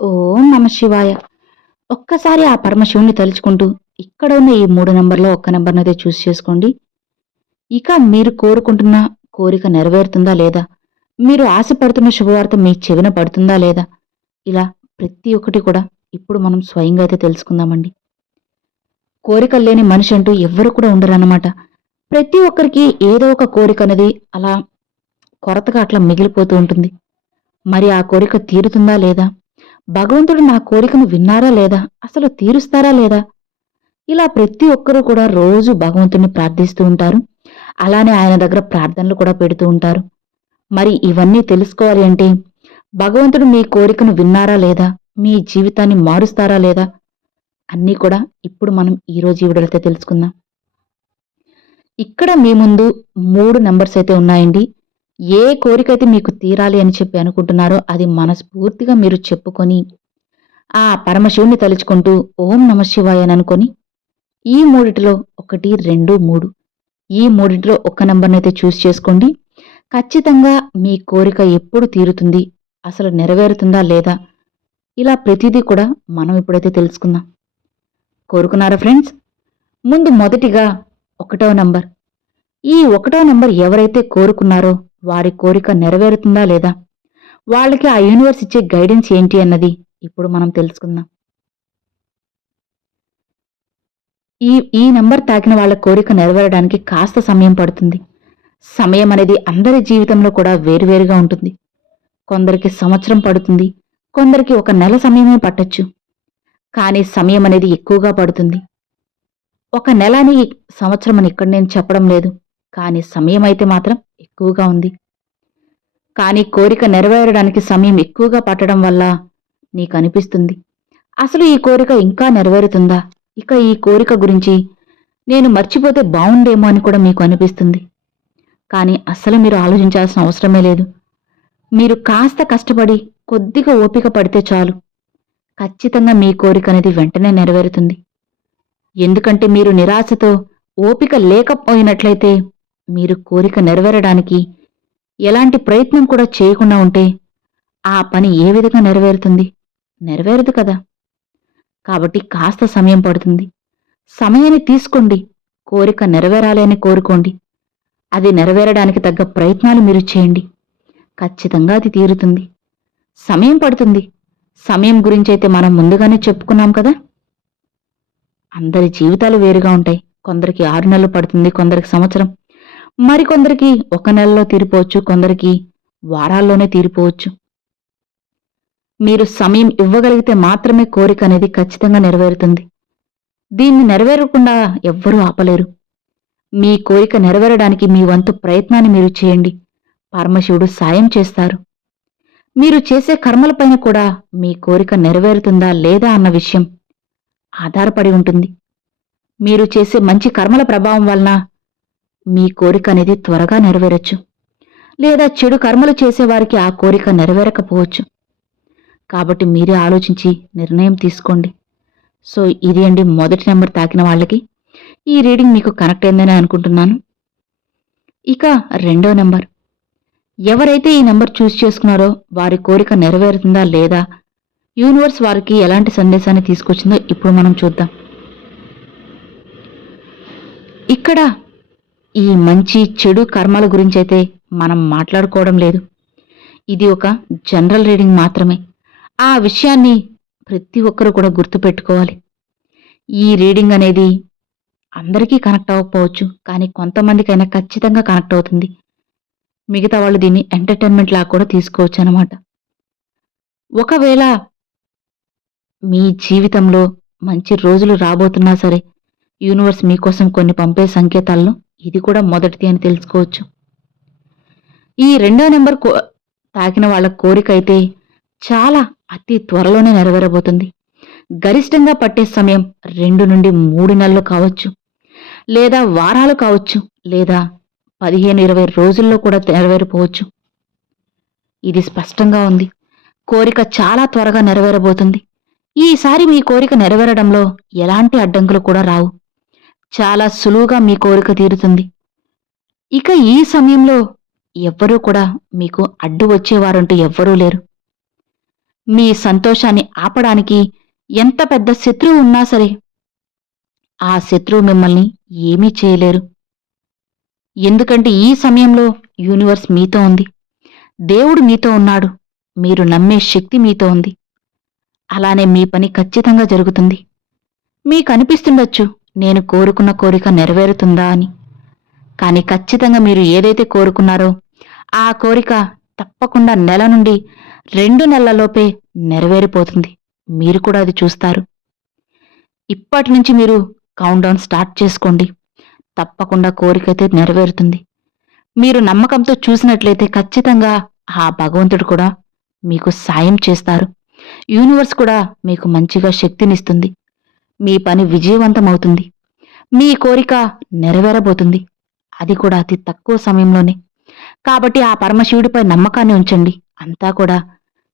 ఓం నమ శివాయ. ఒక్కసారి ఆ పరమశివుణ్ణి తలుచుకుంటూ ఇక్కడ ఉన్న ఈ 3 నంబర్‌లో ఒక్క నంబర్‌నైతే చూస్ చేసుకోండి. ఇక మీరు కోరుకుంటున్న కోరిక నెరవేరుతుందా లేదా? మీరు ఆశపడుతున్న శుభవార్త మీ చెవిన పడుతుందా లేదా? ఇలా ప్రతి ఒక్కటి కూడా ఇప్పుడు మనం స్వయంగా అయితే తెలుసుకుందామండి. కోరికలు లేని మనిషి అంటూ ఎవ్వరు కూడా ఉండరన్నమాట. ప్రతి ఒక్కరికి ఏదో ఒక కోరికనేది అలా కొరతగా అట్లా మిగిలిపోతూ ఉంటుంది. మరి ఆ కోరిక తీరుతుందా లేదా? భగవంతుడు నా కోరికను విన్నారా లేదా? అసలు తీరుస్తారా లేదా? ఇలా ప్రతి ఒక్కరూ కూడా రోజు భగవంతుడిని ప్రార్థిస్తూ ఉంటారు. అలానే ఆయన దగ్గర ప్రార్థనలు కూడా పెడుతూ ఉంటారు. మరి ఇవన్నీ తెలుసుకోవాలి అంటే భగవంతుడు మీ కోరికను విన్నారా లేదా? మీ జీవితాన్ని మారుస్తారా లేదా? అన్నీ కూడా ఇప్పుడు మనం ఈరోజు ఈ వీడియోలో అయితే తెలుసుకుందాం. ఇక్కడ మీ ముందు 3 నంబర్స్ అయితే ఉన్నాయండి. ఏ కోరికైతే మీకు తీరాలి అని చెప్పి అనుకుంటున్నారో అది మనస్ఫూర్తిగా మీరు చెప్పుకొని ఆ పరమశివుణ్ణి తలుచుకుంటూ ఓం నమ శివాయ అని అనుకొని ఈ మూడిటిలో 1, 2, 3 ఈ మూడిటిలో ఒక్క నంబర్‌నైతే చూస్ చేసుకోండి. ఖచ్చితంగా మీ కోరిక ఎప్పుడు తీరుతుంది? అసలు నెరవేరుతుందా లేదా? ఇలా ప్రతిదీ కూడా మనం ఇప్పుడైతే తెలుసుకుందాం. కోరుకున్నారా ఫ్రెండ్స్? ముందు మొదటిగా 1వ నంబర్. ఈ 1వ నంబర్ ఎవరైతే కోరుకున్నారో వారి కోరిక నెరవేరుతుందా లేదా? వాళ్ళకి ఆ యూనివర్స్ ఇచ్చే గైడెన్స్ ఏంటి అన్నది ఇప్పుడు మనం తెలుసుకుందాం. ఈ ఈ నంబర్ తాకిన వాళ్ళ కోరిక నెరవేరడానికి కాస్త సమయం పడుతుంది. సమయం అనేది అందరి జీవితంలో కూడా వేరువేరుగా ఉంటుంది. కొందరికి సంవత్సరం పడుతుంది. కొందరికి ఒక నెల సమయమే పట్టొచ్చు. కానీ సమయం అనేది ఎక్కువగా పడుతుంది. ఒక నెల అని సంవత్సరం అని ఇక్కడ నేను చెప్పడం లేదు. కానీ సమయం అయితే మాత్రం ఎక్కువగా ఉంది. కానీ కోరిక నెరవేరడానికి సమయం ఎక్కువగా పట్టడం వల్ల నీకనిపిస్తుంది. అసలు ఈ కోరిక ఇంకా నెరవేరుతుందా? ఇక ఈ కోరిక గురించి నేను మర్చిపోతే బావుండేమో అని కూడా మీకు అనిపిస్తుంది. కానీ అస్సలు మీరు ఆలోచించాల్సిన అవసరమే లేదు. మీరు కాస్త కష్టపడి కొద్దిగా ఓపిక పడితే చాలు. ఖచ్చితంగా మీ కోరిక అనేది వెంటనే నెరవేరుతుంది. ఎందుకంటే మీరు నిరాశతో ఓపిక లేకపోయినట్లయితే మీరు కోరిక నెరవేరడానికి ఎలాంటి ప్రయత్నం కూడా చేయకుండా ఉంటే ఆ పని ఏ విధంగా నెరవేరుతుంది? నెరవేరదు కదా! కాబట్టి కాస్త సమయం పడుతుంది. సమయాన్ని తీసుకోండి. కోరిక నెరవేరాలి అని కోరుకోండి. అది నెరవేరడానికి తగ్గ ప్రయత్నాలు మీరు చేయండి. ఖచ్చితంగా అది తీరుతుంది. సమయం పడుతుంది. సమయం గురించైతే మనం ముందుగానే చెప్పుకున్నాం కదా! అందరి జీవితాలు వేరుగా ఉంటాయి. కొందరికి 6 నెలలు పడుతుంది, కొందరికి సంవత్సరం. మరికొందరికి 1 నెలలో తీరిపోవచ్చు, కొందరికి వారాల్లోనే తీరిపోవచ్చు. మీరు సమయం ఇవ్వగలిగితే మాత్రమే కోరిక అనేది ఖచ్చితంగా నెరవేరుతుంది. దీన్ని నెరవేరకుండా ఎవ్వరూ ఆపలేరు. మీ కోరిక నెరవేరడానికి మీ వంతు ప్రయత్నాన్ని మీరు చేయండి. పరమశివుడు సాయం చేస్తారు. మీరు చేసే కర్మలపైన కూడా మీ కోరిక నెరవేరుతుందా లేదా అన్న విషయం ఆధారపడి ఉంటుంది. మీరు చేసే మంచి కర్మల ప్రభావం వలన మీ కోరిక అనేది త్వరగా నెరవేరొచ్చు. లేదా చెడు కర్మలు చేసేవారికి ఆ కోరిక నెరవేరకపోవచ్చు. కాబట్టి మీరే ఆలోచించి నిర్ణయం తీసుకోండి. సో ఇది అండి మొదటి నెంబర్ తాకిన వాళ్ళకి. ఈ రీడింగ్ మీకు కనెక్ట్ అయిందని అనుకుంటున్నాను. ఇక 2వ నెంబర్. ఎవరైతే ఈ నెంబర్ చూస్ చేసుకున్నారో వారి కోరిక నెరవేరుతుందా లేదా? యూనివర్స్ వారికి ఎలాంటి సందేశాన్ని తీసుకొచ్చిందో ఇప్పుడు మనం చూద్దాం. ఇక్కడ ఈ మంచి చెడు కర్మల గురించైతే మనం మాట్లాడుకోవడం లేదు. ఇది ఒక జనరల్ రీడింగ్ మాత్రమే. ఆ విషయాన్ని ప్రతి ఒక్కరూ కూడా గుర్తుపెట్టుకోవాలి. ఈ రీడింగ్ అనేది అందరికీ కనెక్ట్ అవ్వకపోవచ్చు. కానీ కొంతమందికైనా ఖచ్చితంగా కనెక్ట్ అవుతుంది. మిగతా వాళ్ళు దీన్ని ఎంటర్‌టైన్‌మెంట్ లాగా కూడా తీసుకోవచ్చు అన్నమాట. ఒకవేళ మీ జీవితంలో మంచి రోజులు రాబోతున్నా సరే, యూనివర్స్ మీకోసం కొన్ని పంపే సంకేతాల్లో ఇది కూడా మొదటిది అని తెలుసుకోవచ్చు. ఈ 2వ నెంబర్ తాకిన వాళ్ళ కోరికైతే చాలా అతి త్వరలోనే నెరవేరబోతుంది. గరిష్టంగా పట్టే సమయం 2 నుండి 3 నెలలు కావచ్చు. లేదా వారాలు కావచ్చు. లేదా 15, 20 రోజుల్లో కూడా నెరవేరిపోవచ్చు. ఇది స్పష్టంగా ఉంది. కోరిక చాలా త్వరగా నెరవేరబోతుంది. ఈసారి మీ కోరిక నెరవేరడంలో ఎలాంటి అడ్డంకులు కూడా రావు. చాలా సులువుగా మీ కోరిక తీరుతుంది. ఇక ఈ సమయంలో ఎవ్వరూ కూడా మీకు అడ్డు వచ్చేవారంటూ ఎవ్వరూ లేరు. మీ సంతోషాన్ని ఆపడానికి ఎంత పెద్ద శత్రువు ఉన్నా సరే ఆ శత్రువు మిమ్మల్ని ఏమీ చేయలేరు. ఎందుకంటే ఈ సమయంలో యూనివర్స్ మీతో ఉంది. దేవుడు మీతో ఉన్నాడు. మీరు నమ్మే శక్తి మీతో ఉంది. అలానే మీ పని ఖచ్చితంగా జరుగుతుంది. మీకు అనిపిస్తుండొచ్చు, నేను కోరుకున్న కోరిక నెరవేరుతుందా అని. కానీ ఖచ్చితంగా మీరు ఏదైతే కోరుకున్నారో ఆ కోరిక తప్పకుండా నెల నుండి 2 నెలలలోపే నెరవేరిపోతుంది. మీరు కూడా అది చూస్తారు. ఇప్పటి నుంచి మీరు కౌంట్డౌన్ స్టార్ట్ చేసుకోండి. తప్పకుండా కోరికైతే నెరవేరుతుంది. మీరు నమ్మకంతో చూసినట్లయితే ఖచ్చితంగా ఆ భగవంతుడు కూడా మీకు సాయం చేస్తారు. యూనివర్స్ కూడా మీకు మంచిగా శక్తినిస్తుంది. మీ పని విజయవంతమవుతుంది. మీ కోరిక నెరవేరబోతుంది. అది కూడా అతి తక్కువ సమయంలోనే. కాబట్టి ఆ పరమశివుడిపై నమ్మకాన్ని ఉంచండి. అంతా కూడా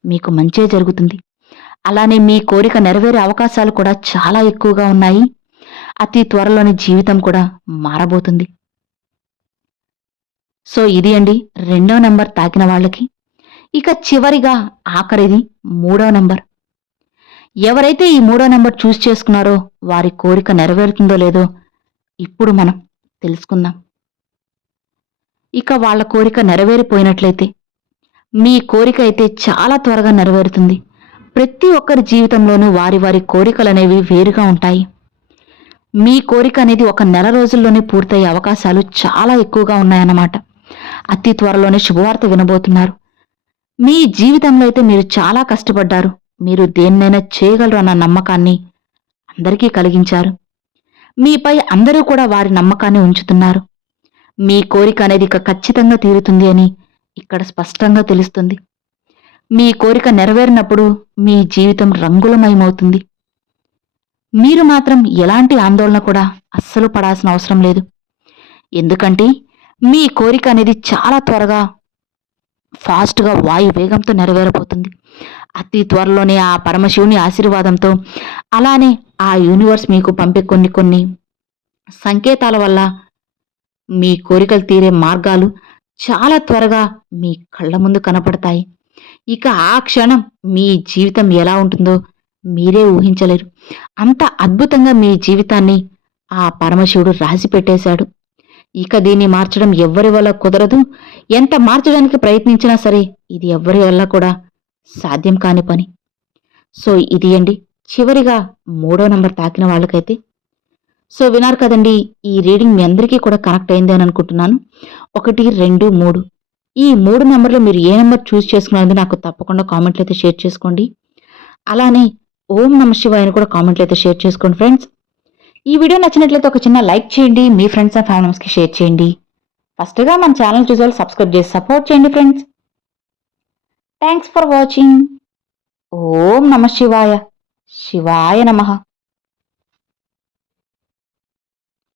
మీకు మంచే జరుగుతుంది. అలానే మీ కోరిక నెరవేరే అవకాశాలు కూడా చాలా ఎక్కువగా ఉన్నాయి. అతి త్వరలోని జీవితం కూడా మారబోతుంది. సో ఇది అండి 2వ నంబర్ తాకిన వాళ్ళకి. ఇక చివరిగా ఆఖరిది 3వ నంబర్. ఎవరైతే ఈ 3వ నంబర్ చూస్ చేసుకున్నారో వారి కోరిక నెరవేరుతుందో లేదో ఇప్పుడు మనం తెలుసుకుందాం. ఇక వాళ్ళ కోరిక నెరవేరిపోయినట్లయితే మీ కోరిక అయితే చాలా త్వరగా నెరవేరుతుంది. ప్రతి ఒక్కరి జీవితంలోనూ వారి వారి కోరికలనేవి వేరుగా ఉంటాయి. మీ కోరిక అనేది ఒక నెల రోజుల్లోనే పూర్తయ్యే అవకాశాలు చాలా ఎక్కువగా ఉన్నాయన్నమాట. అతి త్వరలోనే శుభవార్త వినబోతున్నారు. మీ జీవితంలో అయితే మీరు చాలా కష్టపడ్డారు. మీరు దేన్నైనా చేయగలరు అన్న నమ్మకాన్ని అందరికీ కలిగించారు. మీపై అందరూ కూడా వారి నమ్మకాన్ని ఉంచుతున్నారు. మీ కోరిక అనేది ఇక ఖచ్చితంగా తీరుతుంది అని ఇక్కడ స్పష్టంగా తెలుస్తుంది. మీ కోరిక నెరవేరినప్పుడు మీ జీవితం రంగులమయమవుతుంది. మీరు మాత్రం ఎలాంటి ఆందోళన కూడా అస్సలు పడాల్సిన అవసరం లేదు. ఎందుకంటే మీ కోరిక అనేది చాలా త్వరగా ఫాస్ట్గా వాయు వేగంతో నెరవేరబోతుంది. అతి త్వరలోనే ఆ పరమశివుని ఆశీర్వాదంతో, అలానే ఆ యూనివర్స్ మీకు పంపే కొన్ని సంకేతాల వల్ల మీ కోరికలు తీరే మార్గాలు చాలా త్వరగా మీ కళ్ళ ముందు కనపడతాయి. ఇక ఆ క్షణం మీ జీవితం ఎలా ఉంటుందో మీరే ఊహించలేరు. అంత అద్భుతంగా మీ జీవితాన్ని ఆ పరమశివుడు రాసి పెట్టేశాడు. ఇక దీన్ని మార్చడం ఎవ్వరి వల్ల కుదరదు. ఎంత మార్చడానికి ప్రయత్నించినా సరే ఇది ఎవ్వరి వల్ల కూడా సాధ్యం కాని పని. సో ఇది అండి చివరిగా 3వ నంబర్ తాకిన వాళ్ళకైతే. సో విన్నారు కదండి, ఈ రీడింగ్ మీ అందరికీ కూడా కనెక్ట్ అయింది అని అనుకుంటున్నాను. 1, 2, 3 ఈ 3 నెంబర్లో మీరు ఏ నెంబర్ చూస్ చేసుకున్నారో నాకు తప్పకుండా కామెంట్లు అయితే షేర్ చేసుకోండి. అలానే ఓం నమ శివాయ అని కూడా కామెంట్లు అయితే షేర్ చేసుకోండి ఫ్రెండ్స్. ఈ వీడియో నచ్చినట్లయితే ఒక చిన్న లైక్ చేయండి. మీ ఫ్రెండ్స్ అండ్ ఫ్యామిలీ మెంబర్స్కి షేర్ చేయండి. ఫస్ట్గా మన ఛానల్ చూసే వాళ్ళు సబ్స్క్రైబ్ చేసి సపోర్ట్ చేయండి ఫ్రెండ్స్. Thanks for watching. ఓం నమ శివాయ. శివాయ నమః.